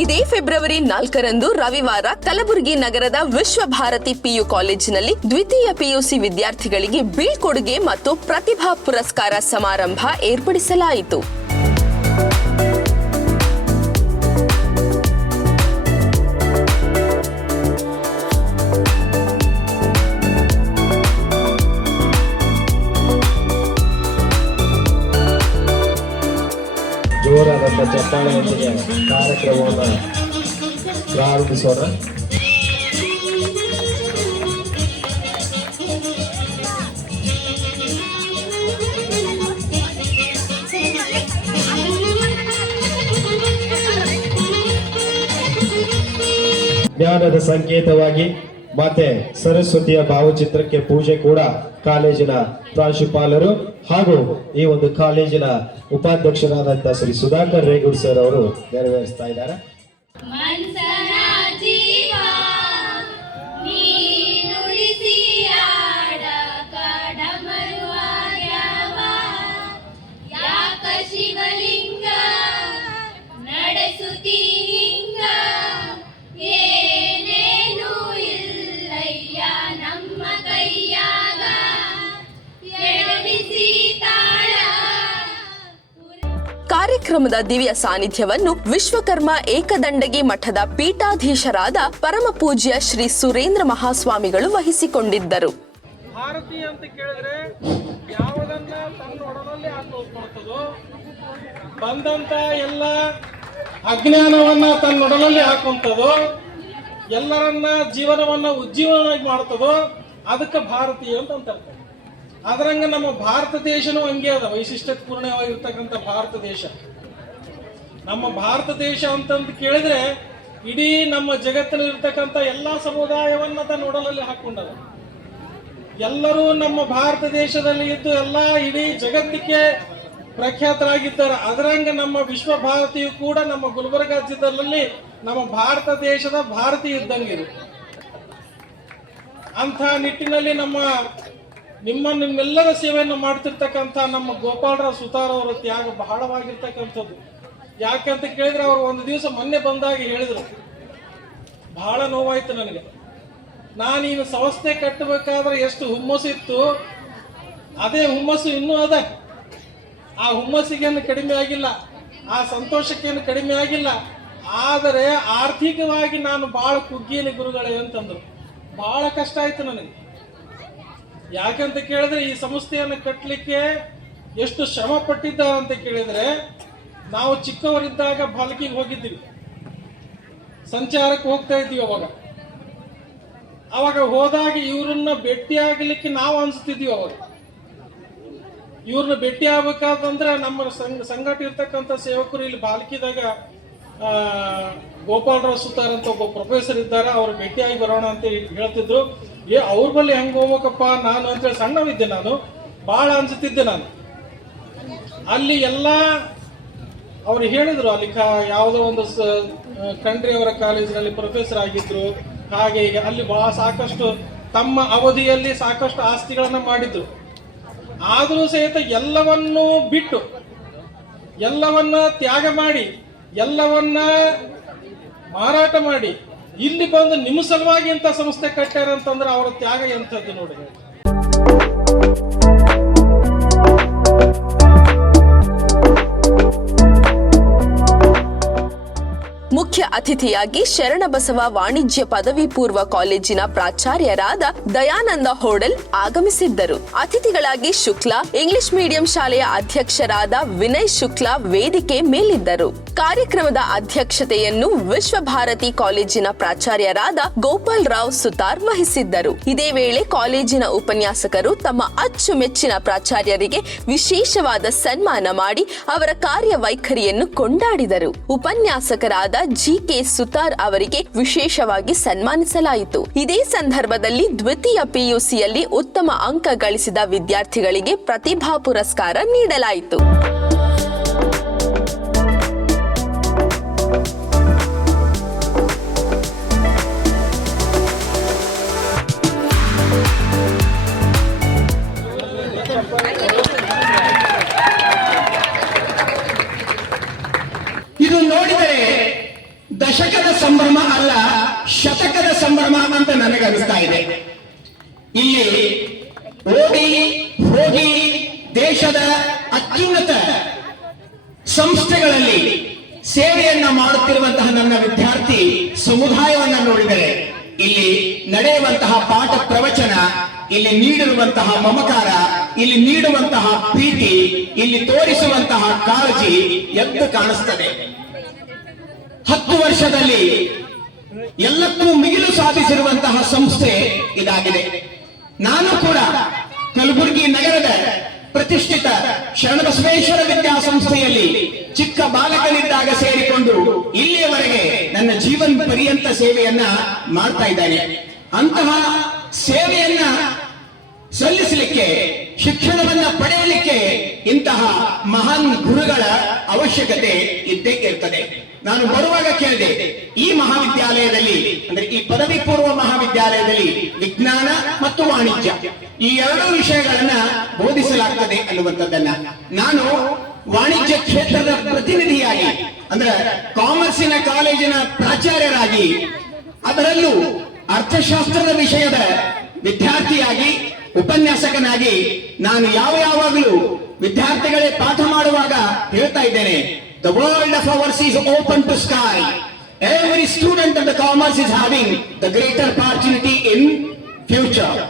ಇದೇ ಫೆಬ್ರವರಿ ನಾಲ್ಕರಂದು ರವಿವಾರ ಕಲಬುರಗಿ ನಗರದ ವಿಶ್ವ ಭಾರತಿ ಪಿಯು ಕಾಲೇಜಿನಲ್ಲಿ ದ್ವಿತೀಯ ಪಿಯುಸಿ ವಿದ್ಯಾರ್ಥಿಗಳಿಗೆ ಬೀಳ್ಕೊಡುಗೆ ಮತ್ತು ಪ್ರತಿಭಾ ಪುರಸ್ಕಾರ ಸಮಾರಂಭ ಏರ್ಪಡಿಸಲಾಯಿತು. ಚಪ್ಪಾಳೆಯೊಂದಿಗೆ ಕಾರ್ಯಕ್ರಮವನ್ನು ಪ್ರಾರಂಭಿಸೋಣ. ಜ್ಞಾನದ ಸಂಕೇತವಾಗಿ ಮತ್ತೆ ಸರಸ್ವತಿಯ ಭಾವಚಿತ್ರಕ್ಕೆ ಪೂಜೆ ಕೂಡ ಕಾಲೇಜಿನ ಪ್ರಾಂಶುಪಾಲರು ಹಾಗೂ ಈ ಒಂದು ಕಾಲೇಜಿನ ಉಪಾಧ್ಯಕ್ಷರಾದಂತಹ ಶ್ರೀ ಸುಧಾಕರ್ ರೇಗುಡ್ ಸರ್ ಅವರು ನೆರವೇರಿಸ್ತಾ ಇದ್ದಾರೆ. ಕಾರ್ಯಕ್ರಮದ ದಿವ್ಯ ಸಾನ್ನಿಧ್ಯವನ್ನು ವಿಶ್ವಕರ್ಮ ಏಕದಂಡಗಿ ಮಠದ ಪೀಠಾಧೀಶರಾದ ಪರಮ ಪೂಜ್ಯ ಶ್ರೀ ಸುರೇಂದ್ರ ಮಹಾಸ್ವಾಮಿಗಳು ವಹಿಸಿಕೊಂಡಿದ್ದರು. ಭಾರತೀಯ ಅಂತ ತನ್ನ ಬಂದಂತ ಎಲ್ಲ ಅಜ್ಞಾನವನ್ನ ತನ್ನೊಡಲಲ್ಲಿ ಹಾಕುವಂಥದ್ದು, ಎಲ್ಲರನ್ನ ಜೀವನವನ್ನ ಉಜ್ಜೀವನವಾಗಿ ಮಾಡ್ತದೋ, ಅದಕ್ಕೆ ಭಾರತೀಯ ಅಂತ ಅಂತಾರೆ. ಅದರಂಗ ನಮ್ಮ ಭಾರತ ದೇಶನೂ ಹಂಗೆ ಅದ, ವೈಶಿಷ್ಟ್ಯಪೂರ್ಣವಾಗಿರ್ತಕ್ಕಂಥ ಭಾರತ ದೇಶ. ನಮ್ಮ ಭಾರತ ದೇಶ ಅಂತಂದು ಕೇಳಿದ್ರೆ ಇಡೀ ನಮ್ಮ ಜಗತ್ತಿನಲ್ಲಿರ್ತಕ್ಕಂಥ ಎಲ್ಲಾ ಸಮುದಾಯವನ್ನ ತನ್ನ ಒಡಲಲ್ಲಿ ಹಾಕೊಂಡದ. ಎಲ್ಲರೂ ನಮ್ಮ ಭಾರತ ದೇಶದಲ್ಲಿ ಇದ್ದು ಎಲ್ಲ ಇಡೀ ಜಗತ್ತಿಗೆ ಪ್ರಖ್ಯಾತರಾಗಿದ್ದಾರೆ. ಅದರಂಗ ನಮ್ಮ ವಿಶ್ವ ಭಾರತಿಯು ಕೂಡ ನಮ್ಮ ಗುಲ್ಬರ್ಗಾ ಜಿಲ್ಲೆಯಲ್ಲಿ ನಮ್ಮ ಭಾರತ ದೇಶದ ಭಾರತೀಯ ಇದ್ದಂಗಿರು ಅಂಥ ನಿಟ್ಟಿನಲ್ಲಿ ನಮ್ಮ ನಿಮ್ಮ ನಿಮ್ಮೆಲ್ಲರ ಸೇವೆಯನ್ನು ಮಾಡ್ತಿರ್ತಕ್ಕಂಥ ನಮ್ಮ ಗೋಪಾಲರಾವ್ ಸುತಾರ್ ಅವರ ತ್ಯಾಗ ಬಹಳವಾಗಿರ್ತಕ್ಕಂಥದ್ದು. ಯಾಕಂತ ಕೇಳಿದ್ರೆ ಅವರು ಒಂದು ದಿವಸ ಮೊನ್ನೆ ಬಂದಾಗ ಹೇಳಿದ್ರು. ಬಹಳ ನೋವಾಯ್ತು ನನಗೆ. ನಾನೀಗ ಸಂಸ್ಥೆ ಕಟ್ಟಬೇಕಾದ್ರೆ ಎಷ್ಟು ಹುಮ್ಮಸ್ಸಿತ್ತು ಅದೇ ಹುಮ್ಮಸ್ಸು ಇನ್ನೂ ಅದ. ಆ ಹುಮ್ಮಸ್ಸಿಗೇನು ಕಡಿಮೆ ಆಗಿಲ್ಲ. ಆ ಸಂತೋಷಕ್ಕೇನು ಕಡಿಮೆ ಆಗಿಲ್ಲ. ಆದರೆ ಆರ್ಥಿಕವಾಗಿ ನಾನು ಬಹಳ ಕುಗ್ಗಿಯಲ್ಲಿ ಗುರುಗಳೇ ಅಂತಂದ್ರು. ಬಹಳ ಕಷ್ಟ ಆಯ್ತು ನನಗೆ. ಯಾಕಂತ ಕೇಳಿದ್ರೆ ಈ ಸಂಸ್ಥೆಯನ್ನು ಕಟ್ಟಲಿಕ್ಕೆ ಎಷ್ಟು ಶ್ರಮ ಪಟ್ಟಿದ್ದ ಅಂತ ಕೇಳಿದ್ರೆ, ನಾವು ಚಿಕ್ಕವರಿದ್ದಾಗ ಬಾಲಕಿಗೆ ಹೋಗಿದ್ದೀವಿ. ಸಂಚಾರಕ್ಕೆ ಹೋಗ್ತಾ ಇದ್ದೀವಿ ಅವಾಗ. ಅವಾಗ ಹೋದಾಗ ಇವ್ರನ್ನ ಭೇಟಿ ಆಗ್ಲಿಕ್ಕೆ ನಾವು ಅನ್ಸ್ತಿದ್ವಿ ಅವಾಗ. ಇವ್ರನ್ನ ಭೇಟಿ ಆಗ್ಬೇಕಾದಂದ್ರೆ ನಮ್ಮ ಸಂಘ, ಸಂಘಟ ಇರ್ತಕ್ಕಂಥ ಸೇವಕರು ಇಲ್ಲಿ ಬಾಲಕಿದಾಗ ಗೋಪಾಲರಾವ್ ಸುತಾರ್ ಅಂತ ಒಬ್ಬ ಪ್ರೊಫೆಸರ್ ಇದ್ದಾರೆ, ಅವ್ರು ಭೇಟಿಯಾಗಿ ಬರೋಣ ಅಂತ ಹೇಳಿ ಹೇಳ್ತಿದ್ರು. ಏ, ಅವ್ರ ಬಳಿ ಹೆಂಗ್ ಹೋಗ್ಬೇಕಪ್ಪ ನಾನು ಅಂತೇಳಿ ಸಣ್ಣವಿದ್ದೆ ನಾನು. ಬಹಳ ಅನ್ಸುತ್ತಿದ್ದೆ ನಾನು. ಅಲ್ಲಿ ಎಲ್ಲ ಅವ್ರು ಹೇಳಿದ್ರು, ಅಲ್ಲಿ ಕಾ ಯಾವುದೋ ಒಂದು ಸ ಅವರ ಕಾಲೇಜಿನಲ್ಲಿ ಪ್ರೊಫೆಸರ್ ಆಗಿದ್ರು, ಹಾಗೆ ಹೀಗೆ. ಅಲ್ಲಿ ಬಹಳ ಸಾಕಷ್ಟು ತಮ್ಮ ಅವಧಿಯಲ್ಲಿ ಸಾಕಷ್ಟು ಆಸ್ತಿಗಳನ್ನ ಮಾಡಿದ್ರು. ಆದರೂ ಸಹಿತ ಎಲ್ಲವನ್ನೂ ಬಿಟ್ಟು, ಎಲ್ಲವನ್ನ ತ್ಯಾಗ ಮಾಡಿ, ಎಲ್ಲವನ್ನ ಮಾರಾಟ ಮಾಡಿ ಇಲ್ಲಿ ಬಂದು ನಿಮ್ಮ ಸಲುವಾಗಿ ಇಂಥ ಸಂಸ್ಥೆ ಕಟ್ಟ್ಯಾರ ಅಂತಂದ್ರೆ ಅವರ ತ್ಯಾಗ ಎಂಥದ್ದು ನೋಡಿ ಮುಖ್ಯ ಅತಿಥಿಯಾಗಿ ಶರಣಬಸವ ವಾಣಿಜ್ಯ ಪದವಿ ಪೂರ್ವ ಕಾಲೇಜಿನ ಪ್ರಾಚಾರ್ಯರಾದ ದಯಾನಂದ ಹೋಡಲ್ ಆಗಮಿಸಿದ್ದರು. ಅತಿಥಿಗಳಾಗಿ ಶುಕ್ಲಾ, ಇಂಗ್ಲಿಷ್ ಮೀಡಿಯಂ ಶಾಲೆಯ ಅಧ್ಯಕ್ಷರಾದ ವಿನಯ್ ಶುಕ್ಲಾ ವೇದಿಕೆ ಮೇಲಿದ್ದರು. ಕಾರ್ಯಕ್ರಮದ ಅಧ್ಯಕ್ಷತೆಯನ್ನು ವಿಶ್ವ ಭಾರತಿ ಕಾಲೇಜಿನ ಪ್ರಾಚಾರ್ಯರಾದ ಗೋಪಾಲ್ ರಾವ್ ಸುತಾರ್ ವಹಿಸಿದ್ದರು. ಇದೇ ವೇಳೆ ಕಾಲೇಜಿನ ಉಪನ್ಯಾಸಕರು ತಮ್ಮ ಅಚ್ಚುಮೆಚ್ಚಿನ ಪ್ರಾಚಾರ್ಯರಿಗೆ ವಿಶೇಷವಾದ ಸನ್ಮಾನ ಮಾಡಿ ಅವರ ಕಾರ್ಯವೈಖರಿಯನ್ನು ಕೊಂಡಾಡಿದರು. ಉಪನ್ಯಾಸಕರಾದ ಜಿ ಕೆ ಸುತಾರ್ ಅವರಿಗೆ ವಿಶೇಷವಾಗಿ ಸನ್ಮಾನಿಸಲಾಯಿತು. ಇದೇ ಸಂದರ್ಭದಲ್ಲಿ ದ್ವಿತೀಯ ಪಿಯುಸಿಯಲ್ಲಿ ಉತ್ತಮ ಅಂಕ ಗಳಿಸಿದ ವಿದ್ಯಾರ್ಥಿಗಳಿಗೆ ಪ್ರತಿಭಾ ಪುರಸ್ಕಾರ ನೀಡಲಾಯಿತು. ಅಂತ ನನಗೆ ಅನಿಸ್ತಾ ಇದೆ. ಇಲ್ಲಿ ಓಡಿ ಹೋಗಿ ದೇಶದ ಅತ್ಯುನ್ನತ ಸಂಸ್ಥೆಗಳಲ್ಲಿ ಸೇವೆಯನ್ನ ಮಾಡುತ್ತಿರುವಂತಹ ನನ್ನ ವಿದ್ಯಾರ್ಥಿ ಸಮುದಾಯವನ್ನ ನೋಡಿದರೆ ಇಲ್ಲಿ ನಡೆಯುವಂತಹ ಪಾಠ ಪ್ರವಚನ, ಇಲ್ಲಿ ನೀಡಿರುವಂತಹ ಮಮಕಾರ, ಇಲ್ಲಿ ನೀಡುವಂತಹ ಪ್ರೀತಿ, ಇಲ್ಲಿ ತೋರಿಸುವಂತಹ ಕಾಳಜಿ ಎದ್ದು ಕಾಣಿಸ್ತದೆ. ಹತ್ತು ವರ್ಷದಲ್ಲಿ ಎಲ್ಲಕ್ಕೂ ಮಿಗಿಲು ಸಾಧಿಸಿರುವಂತಹ ಸಂಸ್ಥೆ ಇದಾಗಿದೆ. ನಾನು ಕೂಡ ಕಲಬುರಗಿ ನಗರದ ಪ್ರತಿಷ್ಠಿತ ಶರಣಬಸವೇಶ್ವರ ವಿದ್ಯಾಸಂಸ್ಥೆಯಲ್ಲಿ ಚಿಕ್ಕ ಬಾಲಕನಿದ್ದಾಗ ಸೇರಿಕೊಂಡು ಇಲ್ಲಿಯವರೆಗೆ ನನ್ನ ಜೀವನ ಪರ್ಯಂತ ಸೇವೆಯನ್ನ ಮಾಡ್ತಾ ಇದ್ದೇನೆ. ಅಂತಹ ಸೇವೆಯನ್ನ ಸಲ್ಲಿಸಲಿಕ್ಕೆ, ಶಿಕ್ಷಣವನ್ನ ಪಡೆಯಲಿಕ್ಕೆ ಇಂತಹ ಮಹಾನ್ ಗುರುಗಳ ಅವಶ್ಯಕತೆ ಇದ್ದೇ ಇರ್ತದೆ. ನಾನು ಬರುವಾಗ ಕೇಳಿದೆ, ಈ ಮಹಾವಿದ್ಯಾಲಯದಲ್ಲಿ, ಅಂದ್ರೆ ಈ ಪದವಿ ಪೂರ್ವ ಮಹಾವಿದ್ಯಾಲಯದಲ್ಲಿ ವಿಜ್ಞಾನ ಮತ್ತು ವಾಣಿಜ್ಯ, ಈ ಎರಡು ವಿಷಯಗಳನ್ನ ಬೋಧಿಸಲಾಗ್ತದೆ ಅನ್ನುವಂಥದ್ದನ್ನ ನಾನು ವಾಣಿಜ್ಯ ಕ್ಷೇತ್ರದ ಪ್ರತಿನಿಧಿಯಾಗಿ, ಅಂದ್ರೆ ಕಾಮರ್ಸಿನ ಕಾಲೇಜಿನ ಪ್ರಾಚಾರ್ಯರಾಗಿ, ಅದರಲ್ಲೂ ಅರ್ಥಶಾಸ್ತ್ರದ ವಿಷಯದ ವಿದ್ಯಾರ್ಥಿಯಾಗಿ, ಉಪನ್ಯಾಸಕನಾಗಿ ನಾನು ಯಾವ ಯಾವಾಗಲೂ ವಿದ್ಯಾರ್ಥಿಗಳೇ ಪಾಠ ಮಾಡುವಾಗ ಹೇಳ್ತಾ ಇದ್ದೇನೆ. The world of ours is open to sky. Every student of the commerce is having the greater opportunity in future.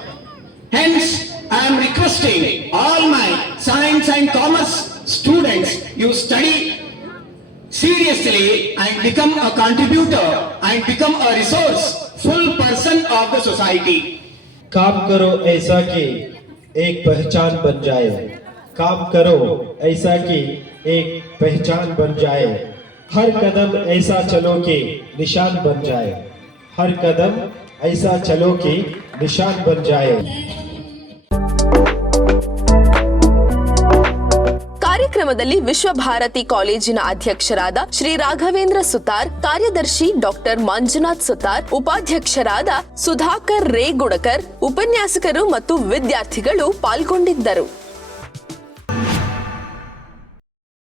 Hence, I am requesting all my science and commerce students, you study seriously and become a contributor and become a resourceful person of the society. काम करो ऐसा कि एक पहचान बन जाए काम करो ऐसा कि एक पहचान बन जाए हर कदम ऐसा चलो कि निशान बन जाए हर कदम ऐसा चलो कि निशान बन जाए ಕಾರ್ಯಕ್ರಮದಲ್ಲಿ ವಿಶ್ವಭಾರತಿ ಕಾಲೇಜಿನ ಅಧ್ಯಕ್ಷರಾದ ಶ್ರೀ ರಾಘವೇಂದ್ರ ಸುತಾರ್ ಕಾರ್ಯದರ್ಶಿ ಡಾಕ್ಟರ್ ಮಂಜುನಾಥ್ ಸುತಾರ್ ಉಪಾಧ್ಯಕ್ಷರಾದ ಸುಧಾಕರ್ ರೇಗುಡಕರ್ ಉಪನ್ಯಾಸಕರು ಮತ್ತು ವಿದ್ಯಾರ್ಥಿಗಳು ಪಾಲ್ಗೊಂಡಿದ್ದರು